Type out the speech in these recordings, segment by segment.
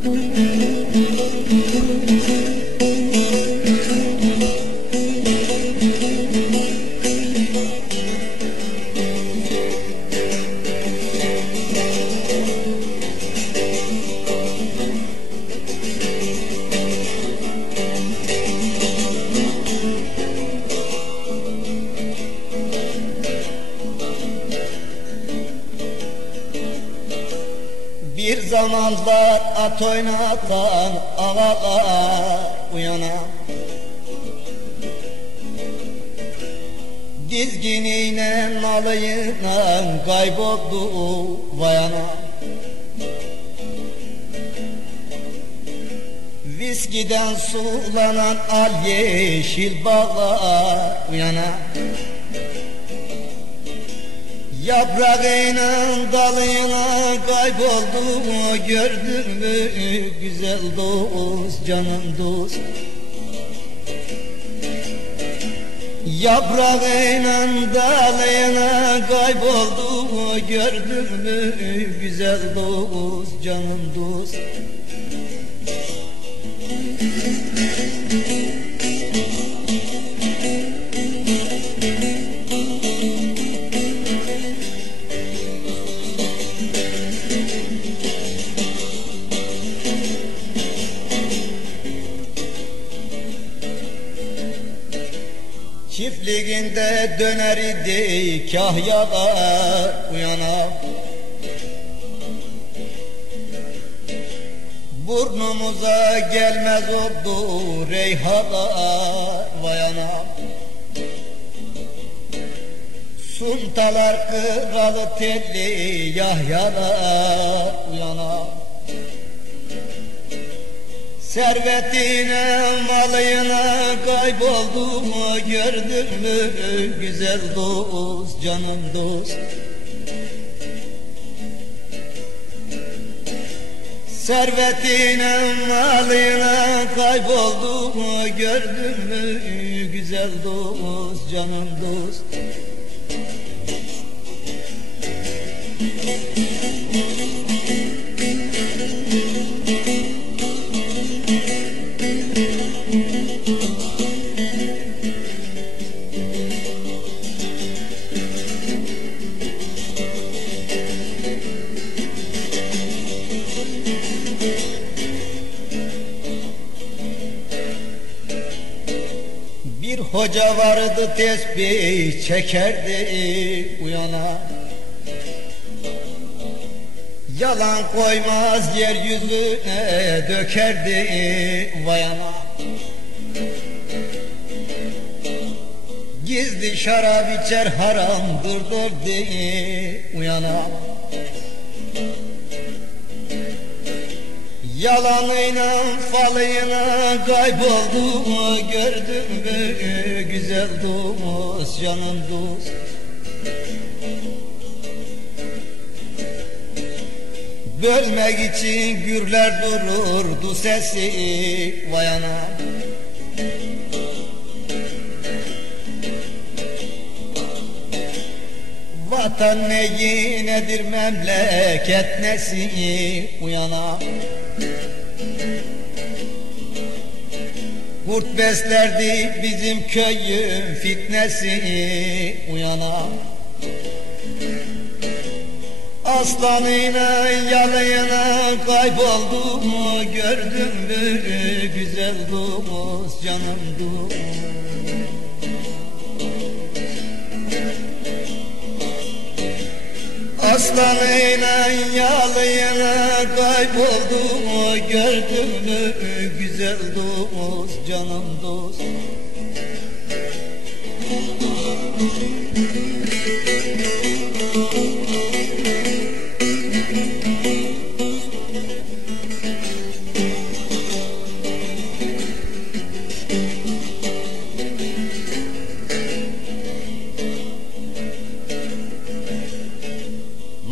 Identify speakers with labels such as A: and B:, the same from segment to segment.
A: Thank you. Zamanlar at oynatan ağalar uyanan Dizginiyle nalıyla kayboldu vayana. Viskiden sulanan al yeşil bağlar uyana Yaprağıyla dalıyla kayboldu Gördün mü? Güzel dost canım dost. Yaprağıyla dalıyla kayboldu Gördün mü? Güzel dost canım dost Çiftliğinde döner idi kahyalar uyana. Burnumuza gelmez oldu reyhalar vayana. Suntalar kralı telli yahyalar uyana. Servetine malıyla kayboldu mu gördün mü? Güzel dost canım dost. Servetine malıyla kayboldu mu gördün mü? Güzel dost canım dost hoca vardı tesbih çekerdi uyana. Yalan koymaz yeryüzüne dökerdi vayana. Gizli şarap içer haramdır derdi uyana Yalanıyla falıyla kayboldu gördün mü? Güzel dost canım dost Bölmek için gürler dururdu sesi vayana Vatan neyi nedir memleket nesi uyana Kurt beslerdi bizim köyün fitnesi uyana. Aslanıyla yalıyla kayboldu mu gördün mü güzel dost canım dost Aslanıyla yalıyla kayboldu mu gördün mü? Güzel dost canım dost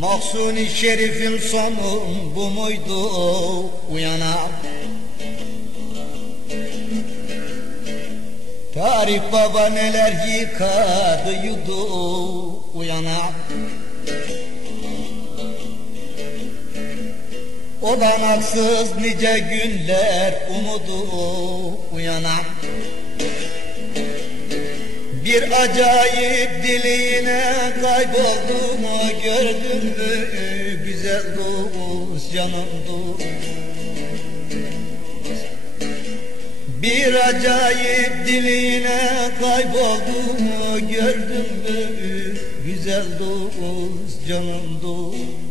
A: Mahsuni şerifim sonum bu muydu? Uyanam Tarih baba neler yıkadı yudu uyanam Olanaksız nice günler umudu. Uyanan Bir acayip diliğine kayboldum gördüm mü? Güzel dost canım dost Bir acayip diline kayboldum gördüm mü? Güzel dost canım dost